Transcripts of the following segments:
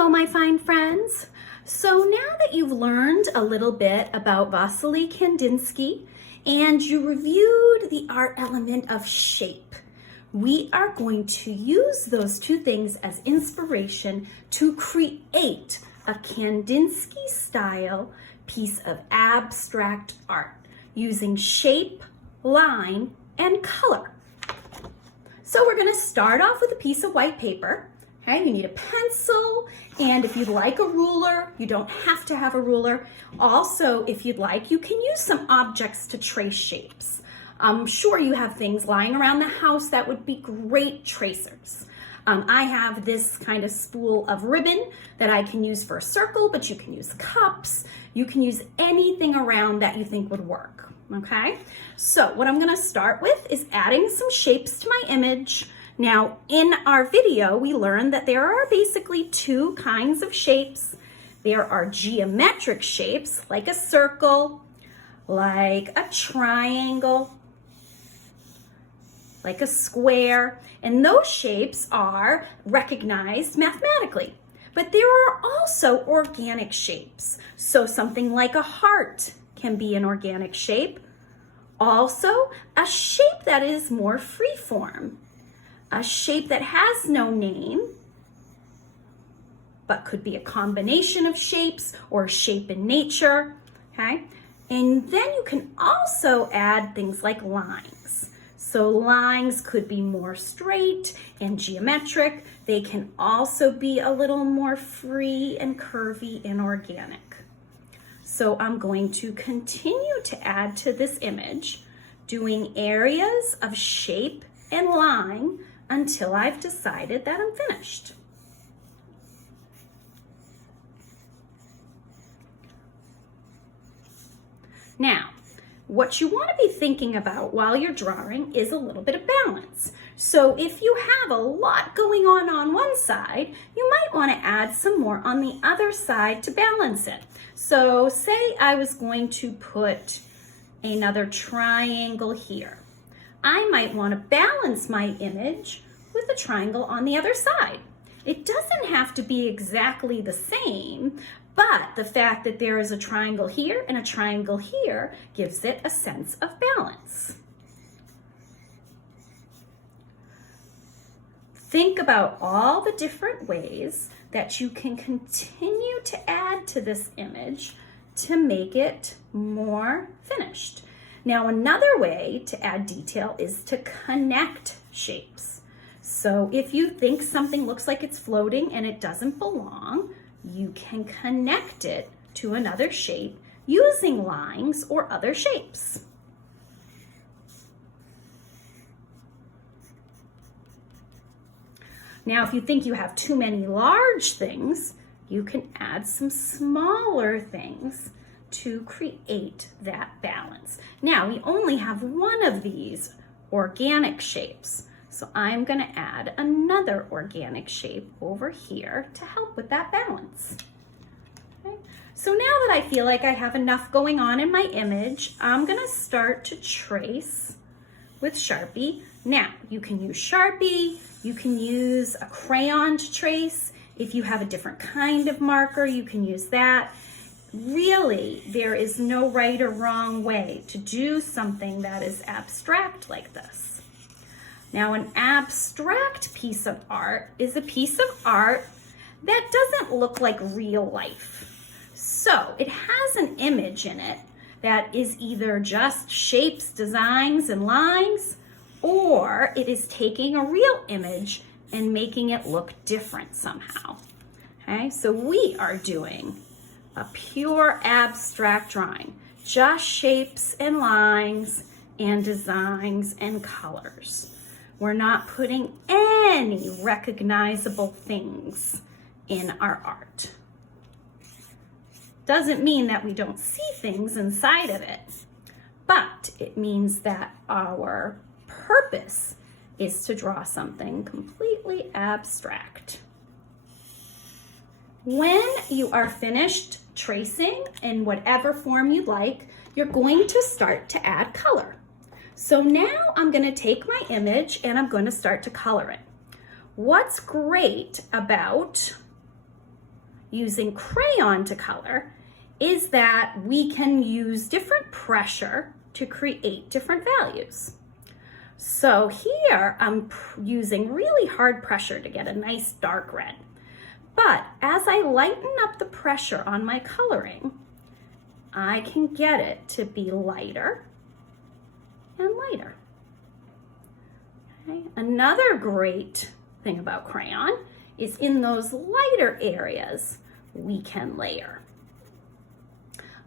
Hello, my fine friends. So now that you've learned a little bit about Vasily Kandinsky and you reviewed the art element of shape, we are going to use those two things as inspiration to create a Kandinsky style piece of abstract art using shape, line, and color. So we're going to start off with a piece of white paper. Okay, you need a pencil, and if you'd like a ruler, you don't have to have a ruler. Also, if you'd like, you can use some objects to trace shapes. I'm sure you have things lying around the house that would be great tracers. I have this kind of spool of ribbon that I can use for a circle, but you can use cups. You can use anything around that you think would work, okay? So what I'm gonna start with is adding some shapes to my image. Now, in our video, we learned that there are basically two kinds of shapes. There are geometric shapes, like a circle, like a triangle, like a square, and those shapes are recognized mathematically. But there are also organic shapes. So something like a heart can be an organic shape. Also, a shape that is more free-form. A shape that has no name, but could be a combination of shapes or a shape in nature, okay? And then you can also add things like lines. So lines could be more straight and geometric. They can also be a little more free and curvy and organic. So I'm going to continue to add to this image, doing areas of shape and line until I've decided that I'm finished. Now, what you want to be thinking about while you're drawing is a little bit of balance. So if you have a lot going on one side, you might want to add some more on the other side to balance it. So say I was going to put another triangle here. I might want to balance my image with a triangle on the other side. It doesn't have to be exactly the same, but the fact that there is a triangle here and a triangle here gives it a sense of balance. Think about all the different ways that you can continue to add to this image to make it more finished. Now, another way to add detail is to connect shapes. So if you think something looks like it's floating and it doesn't belong, you can connect it to another shape using lines or other shapes. Now, if you think you have too many large things, you can add some smaller things to create that balance. Now, we only have one of these organic shapes, so I'm going to add another organic shape over here to help with that balance. Okay. So now that I feel like I have enough going on in my image, I'm going to start to trace with Sharpie. Now, you can use Sharpie, you can use a crayon to trace. If you have a different kind of marker, you can use that. Really, there is no right or wrong way to do something that is abstract like this. Now, an abstract piece of art is a piece of art that doesn't look like real life. So it has an image in it that is either just shapes, designs, and lines, or it is taking a real image and making it look different somehow. Okay, so we are doing a pure abstract drawing, just shapes and lines and designs and colors. We're not putting any recognizable things in our art. Doesn't mean that we don't see things inside of it, but it means that our purpose is to draw something completely abstract. When you are finished tracing in whatever form you'd like, you're going to start to add color. So now I'm going to take my image and I'm going to start to color it. What's great about using crayon to color is that we can use different pressure to create different values. So here I'm using really hard pressure to get a nice dark red. But as I lighten up the pressure on my coloring, I can get it to be lighter and lighter. Okay. Another great thing about crayon is in those lighter areas, we can layer.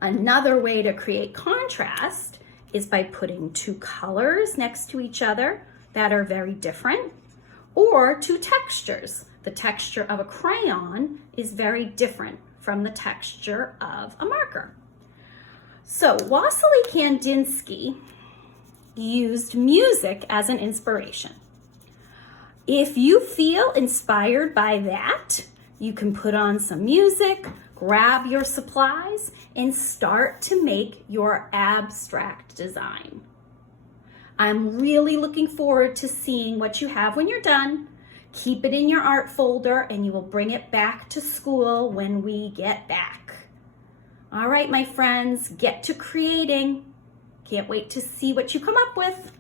Another way to create contrast is by putting two colors next to each other that are very different, or two textures. The texture of a crayon is very different from the texture of a marker. So Wassily Kandinsky used music as an inspiration. If you feel inspired by that, you can put on some music, grab your supplies, and start to make your abstract design. I'm really looking forward to seeing what you have when you're done. Keep it in your art folder and you will bring it back to school when we get back. All right, my friends, get to creating. Can't wait to see what you come up with.